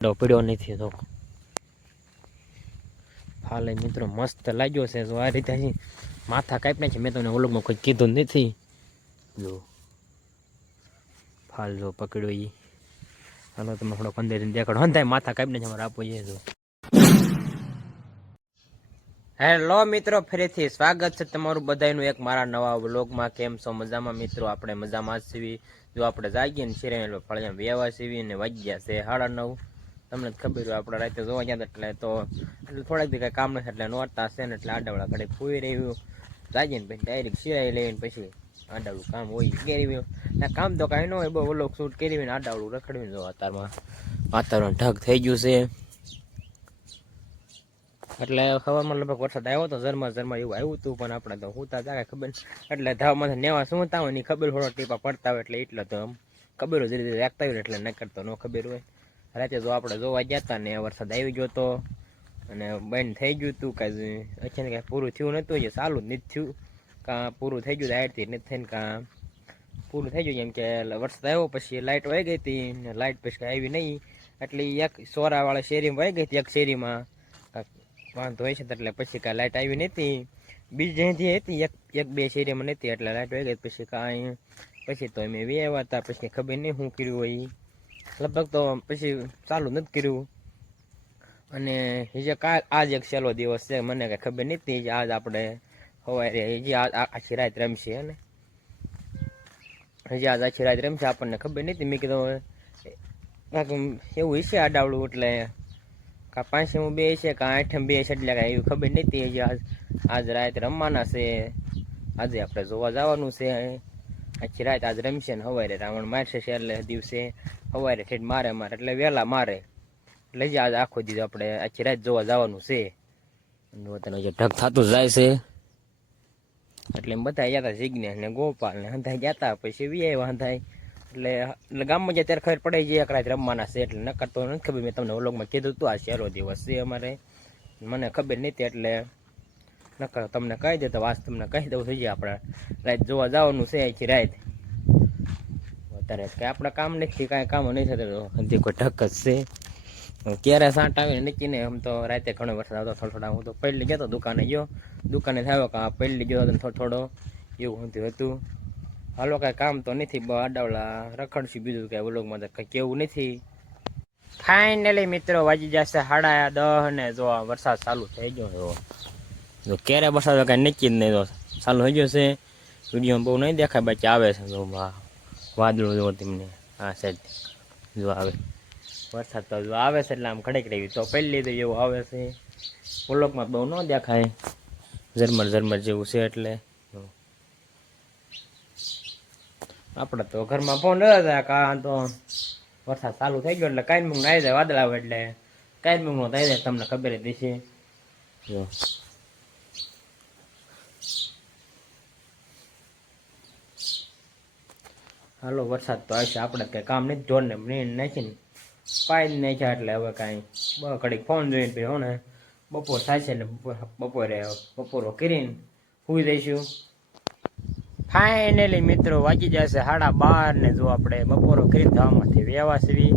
પડ્યો નથી તો હાલે મિત્રો મસ્ત લાગ્યો છે. જો આ રીતે માથા કાપી છે. મેં તમને ઓલોગમાં કોઈ કીધું નથી. જો ફાલ જો પકડ્યો એ. હાલો તમે થોડો 15 દિન દેખાડો હંધાય માથા કાપીને જ અમારે આપવો છે. જો હેલો મિત્રો, ફરીથી સ્વાગત છે તમારું બધાનું એક મારા નવા વ્લોગમાં. કેમ છો? મજામાં મિત્રો? આપણે મજામાં જ છીએ. જો આપણે જાગીએ ને શિરાયેલો ફળિયા વ્યવા સીવી ને વાગ્યા છે 9:30. તમને ખબર હોય આપણે રાતે જોવા ગયા એટલે થોડાક દી કાંઈ કામ નથી એટલે નોરતા છે ને એટલે આડાવડા ઘડે ફૂઈ રહ્યું જાગીએ ને પછી ડાયરેક્ટ શિરાઈ લઈને પછી આડાવડું કામ હોય કેરી કામ તો કાંઈ ન હોય. બહુ ઓલો શૂટ કરી ને આડાવડું રખડવીને જો અત્યારમાં વાતાવરણ ઢગ થઈ ગયું છે. એટલે સવારમાં લગભગ વરસાદ આવ્યો હતો ઝરમર એવું આવ્યું હતું, પણ આપણે તો હુતા જાગે ખબર એટલે ધાવમાં નેવા સુતા હોય ને ખબર થોડો ટીપા પડતા હોય એટલે એટલે તો આમ ખબર હોય ધીરે ધીરે રાખતા હોય એટલે ન કરતો ન ખબર હોય. રાતે જો આપણે જોવા ગયા હતા ને વરસાદ આવી ગયો હતો અને બંધ થઈ ગયું હતું. કાંઈ અચાનક કાંઈ પૂરું થયું નહોતું, જે ચાલુ જ નથી થયું. કાં પૂરું થઈ ગયું આડથી નથી થઈને કાં પૂરું થઈ ગયું. કેમ કે વરસાદ આવ્યો પછી લાઇટ વહી ગઈ હતી ને લાઇટ પછી આવી નહીં એટલે એક સોરાવાળા શેરીમાં વહી ગઈ હતી. એક શેરીમાં વાંધો હોય છે એટલે પછી કાંઈ લાઇટ આવી નથી. બીજી જ્યાંથી હતી એક બે શેરીમાં નથી એટલે લાઇટ વહી ગઈ. પછી કાંઈ પછી તો અમે વી આવ્યા હતા. પછી ખબર નહીં શું કર્યું હોય, લગભગ તો પછી ચાલુ નથી કર્યું. અને હજી આજ એક છેલ્લો દિવસ છે, મને કાંઈ ખબર નથી. આજ આપણે સવારે હજી આખી રાત રમશે ને હજી આજ આખી રાત રમશે આપણને ખબર નથી. મેં કીધું એવું હશે આડાવડું એટલે કાં 5 બે છે કાં 8 બે છે એટલે કાંઈ એવી ખબર નથી. હજી આજ રાત રમવાના છે. આજે આપણે જોવા જવાનું છે. આખી રાત આજ રમશે ને સવારે રાવણ મારશે છે એટલે દિવસે સવારે ઠેઠ મારે એટલે વહેલા મારે એટલે જ આજ આખો દીધો આપણે આખી રાત જોવા જવાનું છે. તને જે ઢગ થતું જાય છે એટલે એમ બધા ગયા હતા. જિજ્ઞેશ ને ગોપાલ ને હંધાઈ ગયા હતા. પછી વી આવ્યા હંધાઈ એટલે ગામમાં જાય ત્યારે ખબર પડે છે એક રાત રમવાના છે એટલે નકર તો નથી ખબર. મેં તમને વ્લોગમાં કીધું હતું આ છેલ્લો દિવસ છે અમારે, મને ખબર નથી એટલે નકર તમને કહી દે તો વાત તમને કહી દઉં છું. આપણે રાત જોવા જવાનું છે આખી રાત. અત્યારે કાંઈ આપણે કામ નથી, કાંઈ કામ નહીં થતું હજી કોઈ ઢક જ છે. ક્યારે સાંટ આવીને નીકળીને આમ તો રાતે ઘણો વરસાદ આવતો થોડા. હું તો પહેલી ગયો તો દુકાને થયો કાં પહેલી ગયો હતો થોડો એવું હતું. હાલો કાંઈ કામ તો નથી, આડાવડા રખડશું. બીજું કાંઈ વ્લોગમાં તો કંઈ કેવું નથી. ફાઇનલી મિત્રો વાગી જશે 10:30 ને જો વરસાદ ચાલુ થઈ ગયો. જો ક્યારે વરસાદ કાંઈ નક્કી જ નહીં. તો ચાલુ થઈ ગયો છે. વિડીયોમાં બહુ નહીં દેખાય બાકી આવે છે. જો વાદળું જો તમને આ સાઈડ જો આવે વરસાદ તો જો આવે છે એટલે આમ ખડક રહી તો પહેલી તો એવું આવે છે. વ્લોગમાં બહુ ન દેખાય, ઝરમર જેવું છે એટલે આપણે તો ઘરમાં ફોન રહ્યા કાં તો વરસાદ ચાલુ થઈ ગયો એટલે કાંઈ મૂંગ આવી જાય વાદળ આવે એટલે કાંઈ મૂંગ થઈ જાય તમને ખબર જ છે. જો હાલો વરસાદ તો આવશે. આપણે કંઈ કામ નથી, ઢોરને નાખીને પાઈ નાખ્યા એટલે હવે કાંઈ ઘડીક ફોન જોઈને પછી હો ને બપોર થાય છે એટલે બપોરો કરીને સુઈ જઈશું. ફાઇનલી મિત્રો વાગી જશે 12:30 ને જો આપણે બપોરો કરીને ધાવામાંથી વ્યવા સીવી.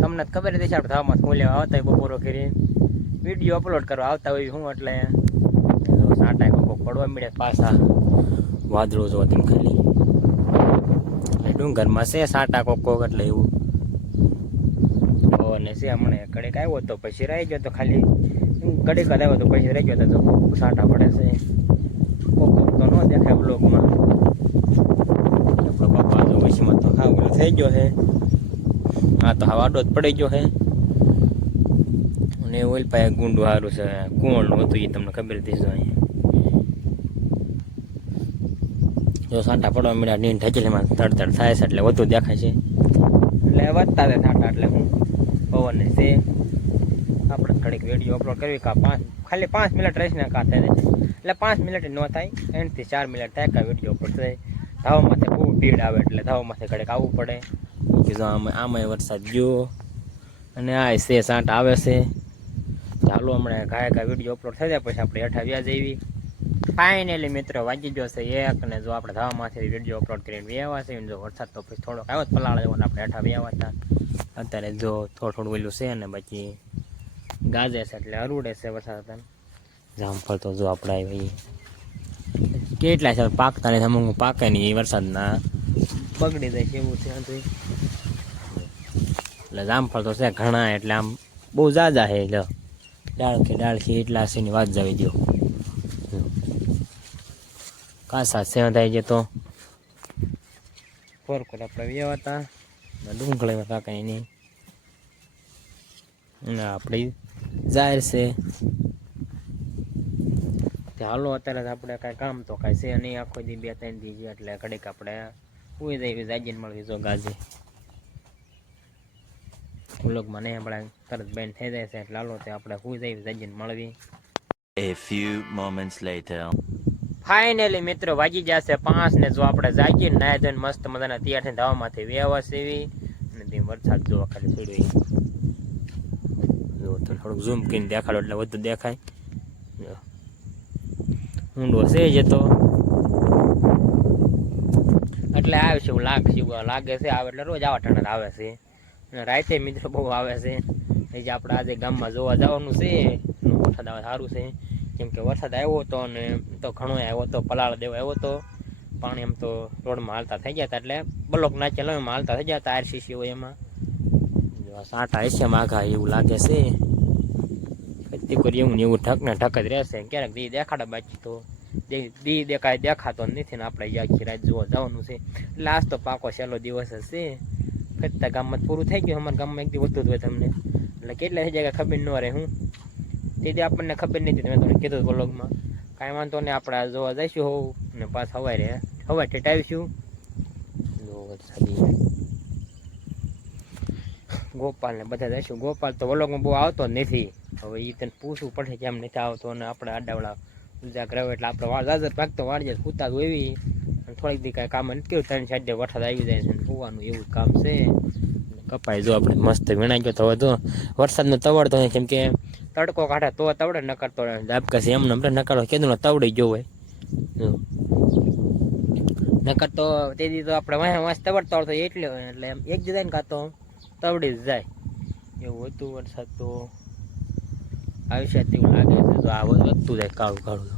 તમને ખબર હતી આપણે ધાવામાં શું લેવા આવતા હોય બપોરો કરીને વિડીયો અપલોડ કરવા આવતા હોય હું એટલે સાંટા કોકો પડવા મળે પાછા વાદળો જો તેમ ખાલી ડુંગરમાં છે સાંટા કોકો એટલે એવું અને છે. હમણાં કડેક આવ્યો તો પછી રહી ગયો તો ખાલી કડેક જ આવ્યો તો પછી રહી ગયો તો સાંટા પડે છે. કોકો તો ન દેખાય બ્લોગમાં. પપ્પા તો વશમાં તો હા ઓલો થઈ ગયો છે. હા તો હા આડો જ પડી ગયો છે. અને ઓલ પાસે ગુંડું સારું છે કુંવળનું હતું એ તમને ખબર હતી. જો અહીંયા જો સાંટા પડવા મળ્યા નીંદ ઢકેલીમાં તડતડ થાય છે એટલે વધુ દેખાય છે. એટલે વધતા હતા સાંટા એટલે હું પવનને છે. આપણે ઘડીક વિડીયો અપલોડ કરવી ખાલી 5 મિનિટ રહીને કાં થાય એટલે 5 મિનિટ ન થાય 3 થી 4 મિનિટ થાય કાં વિડીયો અપલોડ થાય. ધાવામાંથી બહુ ભીડ આવે એટલે ધાવામાંથી ઘડીક આવવું પડે. આમાંય વરસાદ ગયો અને આ છે સાંટ આવે છે. ચાલો હમણાં ઘાય વિડીયો અપલોડ થઈ જાય પછી આપણે હેઠ આવ્યા જઈએ. ફાઇનલી મિત્રો વાગી ગયો છે 1 ને જો આપણે ધાવામાંથી વિડીયો અપલોડ કરીને વ્યવા છે. જો વરસાદ તો પછી થોડોક આવ્યો પલાળ જવાનો આપણે હેઠ આવ્યા હતા. અત્યારે જો થોડું ઓલું છે ને પછી ગાજે છે એટલે અરુડે છે વરસાદ હતા જામફળ તો જો આપણે આવી કેટલા છે પાકતા નહીં અમુક પાકે નહીં એ વરસાદના બગડી જાય છે એવું છે એટલે જામફળ તો છે ઘણા એટલે આમ બહુ ઝાઝા છે એટલે ડાળખી એટલા છે ની વાત જાવી દો કાસા સેવા થાય છે તો ફોરકોટ આપણે વ્યવા હતા ડુંગળી હતા કંઈ નહીં અને આપણી જાહેર છે હાલો અત્યારે આપણે કાંઈ કામ તો કાંઈ છે નહીં આખો દી 2-3 દી છે એટલે ઘડીક આપણે ઉઈ જઈએ જાગીને મળવી જો ગાજે વ્લોગમાં નહીં આપણે તરત બેન થઈ જાય છે એટલે હાલો તે આપણે ઉઈ જઈએ જાગીને મળવી. A few moments later. Finally મિત્રો વાગી જશે 5 ને જો આપણે જાગીને નાય ધોઈને મસ્ત મજાના તૈયાર થઈને ધાવામાંથી વ્યવા સેવી અને તે વરસાદ જોવા ખાલી પડ્યો જો તો થોડુંક ઝૂમ કરીને દેખાડો એટલે વધુ દેખાય ઊંડો છે જ તો એટલે આવે છે એવું લાગે છે આવે એટલે રોજ આવા ઠંડા આવે છે અને રાતે મિત્રો બહુ આવે છે એ જે આપણે આજે ગામમાં જોવા જવાનું છે વરસાદ આવે સારું છે કેમ કે વરસાદ આવ્યો હતો અને તો ઘણો આવ્યો હતો પલાળ દેવો આવ્યો હતો પાણી એમ તો રોડમાં હાલતા થઈ ગયા હતા એટલે બ્લોક નાચેલા એમાં હાલતા થઈ ગયા હતા આરસીસી હોય એમાં સાંટા એશિયામાં આઘા એવું લાગે છે ખેતી કરી એવું ને એવું ઠક ને ઠક જ રહેશે ક્યારેક દી દેખાડે બાકી તો દી દેખાતો નથી ને આપણે આખી રાત જોવા જવાનું છે એટલે આજ તો પાકો છેલ્લો દિવસ હશે ફરતા ગામમાં પૂરું થઈ ગયું અમારા ગામમાં એક દી વધુ જ હોય તમને એટલે કેટલા થઈ જાય ખબર ન રહે હું તેથી આપણને ખબર નથી મેં તમને કીધું બ્લોગમાં કાંઈ વાંધો નહીં આપણે જોવા જઈશું હોવ ને પાછ હવારે ઠેઠ આવીશું ગોપાલ ને બધા જઈશું ગોપાલ તો વ્લોગમાં બહુ આવતો જ નથી હવે એ તને પૂછવું પડે કેમ નથી આવતો અને આપણે આડાવડા ઉજાગર આવે એટલે આપણે વાળ જાજર પાકતો વાળ જાય સૂતા એવી થોડીક દી કાંઈ કામ નથી કેવું 3 સાઈડે વરસાદ આવી જાય છે હોવાનું એવું કામ છે કપાઈ જો આપણે મસ્ત વીણાઈ ગયો તો હવે જો વરસાદનો તવડતો નહીં કેમ કે તડકો કાઢે તો તવડે નકરતો ડાબકાશે એમને નકરતો કીધું તવડી ગયો હોય નકરતો તેથી તો આપણે વાંચ તવડતો આવડતો એટલે એમ એક જગ્યાએ કાં તો તવડી જ જાય એવું હતું વરસાદ તો આવશે તેવું લાગે છે જો આ વધતું જાય કાળું કાળું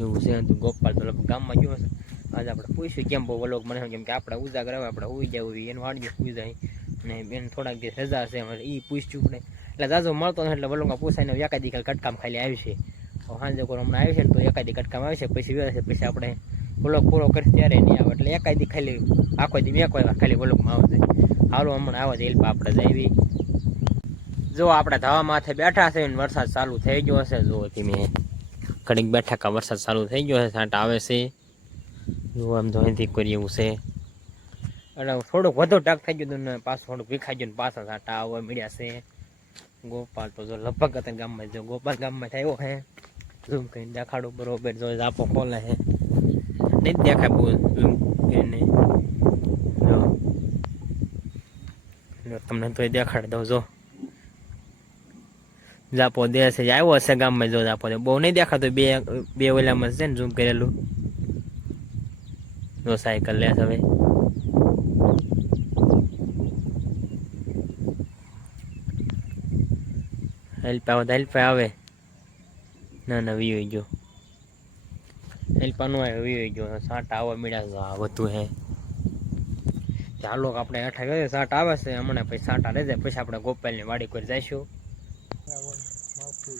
એવું છે ગોપાલ તો ગામમાં ગયો છે આજે આપણે પૂછ્યું કેમ બહુ વ્લોગ મને કેમ કે આપણે ઉજાગર આવે આપણે ઉઈ જવું એને વાડીએ સુઈ જાય અને બેન થોડાક દિવસ રજા છે એ પૂછ્યું પડે એટલે જાજો મળતો નથી એટલે વ્લોગમાં પૂછાઈને એકાદી કટકામ ખાલી આવશે સાંજે કોઈ હમણાં આવશે ને તો એકાદી કટકામ આવશે પછી વ્યવસ્થિત પછી આપણે વ્લોગ પૂરો કરી ત્યારે નહીં આવે એટલે એકાદી ખાલી આખો દી એક વાર ખાલી વ્લોગમાં આવશે હાલો હમણાં આવે છે આપણે જઈવી જો આપણે ધાવા માથે બેઠા છે ને વરસાદ ચાલુ થઈ ગયો હશે જો ધીમે ઘડીક બેઠા કા વરસાદ ચાલુ થઈ ગયો છે છાંટા આવે છે જો આમ તો અહીંથી કરી એવું છે એટલે થોડુંક વધુ ટાક થઈ ગયું ને પાછું થોડુંક વિખાઈ ગયું ને પાછા છાંટા આવવા મળ્યા છે ગોપાલ તો જો લગભગ હતા ગામમાં જો ગોપાલ ગામમાં થયો હે ઝૂમ કરીને દેખાડું બરોબર જો આપો ખોલે હે નહીં દેખાય બહુ ઝૂમ કરીને જો તમને તો દેખાડી દઉં જો જાપો દેશે આવ્યો હશે ગામમાં જો જાપો બહુ નહીં દેખાતો બે ઓલામાં છે ને ઝૂમ કરેલું જો સાયકલ લે હવે હેલ્પા આવે ના વી ગયો હેલ્પા નો આવે વી ગયો સાંટા આવવા મળ્યા વધુ હે ચાલો આપણે હેઠા ગયો સાંટા આવે છે હમણાં પછી સાંટા રહી જાય પછી આપણે ગોપાલની વાડી કરી જઈશું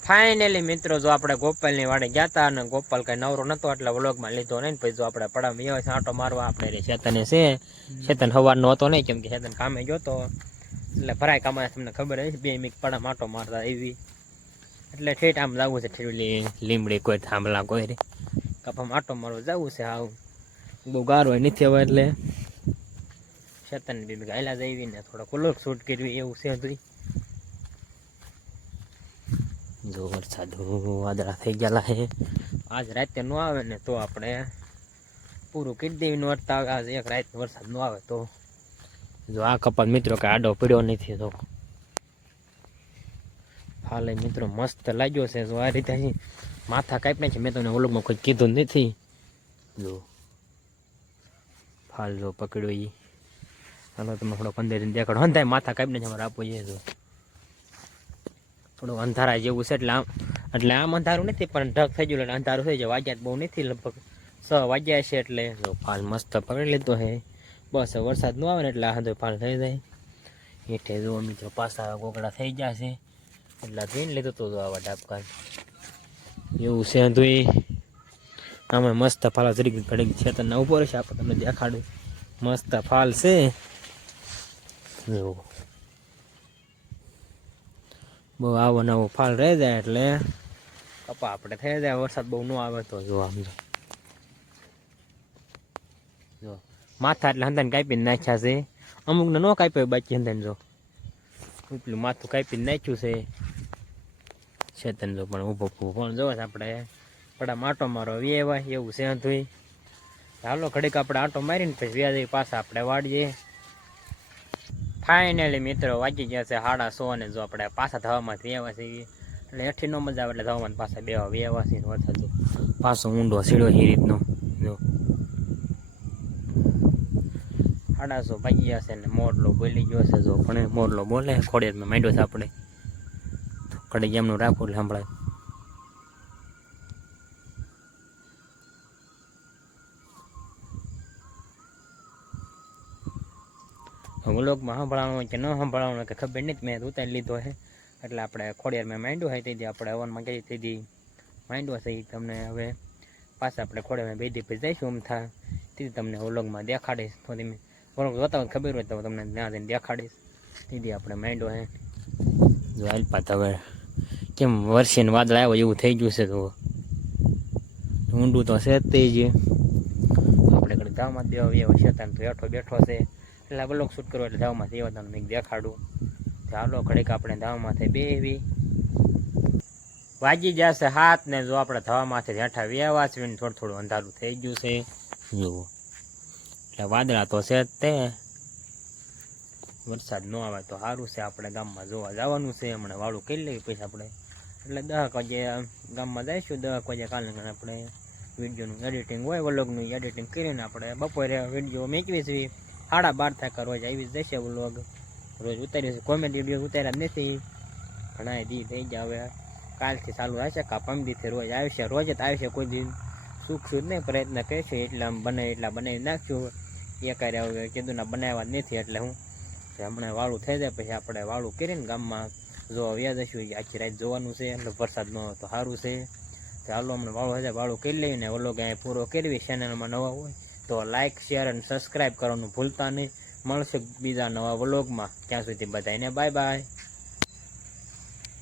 ફાઇનલી મિત્રો જો આપણે ગોપાલની વાડે ગયા હતા અને ગોપાલ કઈ નવરો નતો એટલે વ્લોગમાં લીધો નહીં પછી જો આપણે પડામાં આવ્યા છે આંટો મારવા આપણે ચેતને છે ચેતન સવારનો હતો નહીં કેમ કે ચેતન કામે ગયો તો એટલે ભરાય કામ તમને ખબર નથી 2 મિનિટ પડામાં આંટો મારતા એવી એટલે ઠેઠ આમ જવું છે ઠેરલી લીમડી કોઈ થાંભલા કોઈ રે કપામાં આંટો મારવા જવું છે આવું બહુ ગારો નથી હવે એટલે ચેતન બી ગાયલા જઈ ને થોડો કુલર શૂટ કરવી એવું છે બધું જો વરસાદ વાદળા થઈ ગયેલા છે આજ રાતે ન આવે ને તો આપણે પૂરું કરી દેવી નોરતા આવે આજ એક રાત વરસાદ ન આવે તો જો આ કપાલ મિત્રો કે આડો પડ્યો નથી તો હાલે મિત્રો મસ્ત લાગ્યો છે જો આ રીતે માથા કાપી છે મેં તમને વ્લોગમાં કોઈ કીધું નથી જો ફાલ જો પકડ્યો એ હાલો તમે થોડો 15 દિન દેખાડો અંધાય માથા કાપીને અમારે આપવું જોઈએ તો થોડું અંધારા જેવું છે એટલે આમ અંધારું નથી પણ ઢગ થઈ ગયું એટલે અંધારું થઈ જાય વાગ્યા બહુ નથી લગભગ 6 વાગ્યા છે એટલે જો ફાલ મસ્ત પકડી લીધો હે બસ વરસાદ ન આવે ને એટલે આ ફાલ થઈ જાય હેઠે જો મિત્રો પાછા ગોગડા થઈ ગયા છે એટલે જોઈને લીધું તો આવા ડાબકા એવું છે તો એ આમાં મસ્ત ફાલ જરીક ઘડીક છે તો ના ઉભો રહેશે આપણે તમને દેખાડું મસ્ત ફાલ છે જો બહુ આવો નવો ફાલ રહી જાય એટલે કપા આપણે થઈ જાય વરસાદ બહુ ન આવે તો જો આમ જો માથા એટલે હંધાને કાપીને નાખ્યા છે અમુકને ન કાપ્યો બાકી હંધાને જો એટલું માથું કાપીને નાખ્યું છે ચેતન જો પણ ઊભો પણ જો આપણે પડા આટો મારો વેવાય એવું છે ધોઈ હાલો ઘડીક આપણે આટો મારીને પછી વ્યાજ પાછા આપણે વાળીએ ફાઇનલી મિત્રો વાગી ગયા છે 1:30 ને જો આપણે પાછા ધવામાં વેવા છીએ એટલે હેઠી નો મજા આવે એટલે ધવામાં પાછા બેવા વેવા છે વરસાદ જો પાછો ઊંડો સીડો એ રીતનો જો 1:30 વાગ્યા છે ને મોરલો બોલી ગયો છે જો પણ મોરલો બોલે ખોડિયારમાં માંડ્યો છે આપણે ઘડીક એમનું રાખવું એટલે સંભળાય વ્લોગમાં સંભળાવવાનું કે ન સંભળાવવાનું કે ખબર નથી મેં ઉતારી લીધો છે એટલે આપણે ખોડિયારમાં માંડ્યો હોય તેથી આપણે હવનમાં ગઈ તેથી માંડ્યો છે એ તમને હવે પાછા આપણે ખોડિયારમાં બે દી પછી જઈશું એમ થાય તેથી તમને વ્લોગમાં દેખાડીશ તો તમે વ્લોગ જોતા હોય ખબર હોય તો તમને ત્યાં જઈને દેખાડીશ તેથી આપણે માંડ્યો છે જો હાલપાત હવે કેમ વરસીને વાદળ આવ્યો એવું થઈ ગયું છે તો ઊંડું તો છે જ તે જ આપણે ઘડી ધામમાં દેવા એવો શેતાન તો હેઠો બેઠો છે એટલે બ્લોગ શૂટ કરો એટલે ધામમાંથી એવા તમને દેખાડું ચાલો ઘડીક આપણે ધામમાંથી બેવી વાગી જશે 7 ને જો આપણે ધામમાંથી હેઠા વેવાસવીને થોડું અંધારું થઈ ગયું છે જુઓ એટલે વાદળા તો છે જ તે વરસાદ ન આવે તો સારું છે આપણે ગામમાં જોવા જવાનું છે હમણાં વાળું કરી લઈએ પછી આપણે એટલે 10 વાગે ગામમાં જઈશું 10 વાગે કાલે આપણે વિડીયોનું એડિટિંગ હોય વ્લોગનું એડિટિંગ કરીને આપણે બપોરે વિડીયો મેકવી છીએ 12:30 થાય રોજ આવી જશે વ્લોગ રોજ ઉતારીશું કોમેડી વિડીયો ઉતાર્યા જ નથી ઘણા દી થઈ ગયા હવે કાલથી ચાલુ થશે કા પમદીથી રોજ આવશે રોજ જ આવશે કોઈ દિન સુખશું જ નહીં પ્રયત્ન કરીશું એટલા બને એટલા બનાવી નાખશું એ કાર્ય હવે કીધું ના બનાવ્યા જ નથી એટલે હું હમણાં વાળું થઈ જાય પછી આપણે વાળું કરીને ગામમાં જોવા વ્યાજ જઈશું આખી રાત જોવાનું છે એટલે વરસાદ ન હોય તો સારું છે ચાલો હમણાં વાળું હજાર વાળું કરી લઈને વ્લોગ અહીંયા પૂરો કરવી ચેનલમાં નવા હોય તો લાઇક શેર અને સબસ્ક્રાઈબ કરવાનું ભૂલતા નહીં મળશે બીજા નવા વ્લોગમાં ત્યાં સુધી બધાને બાય બાય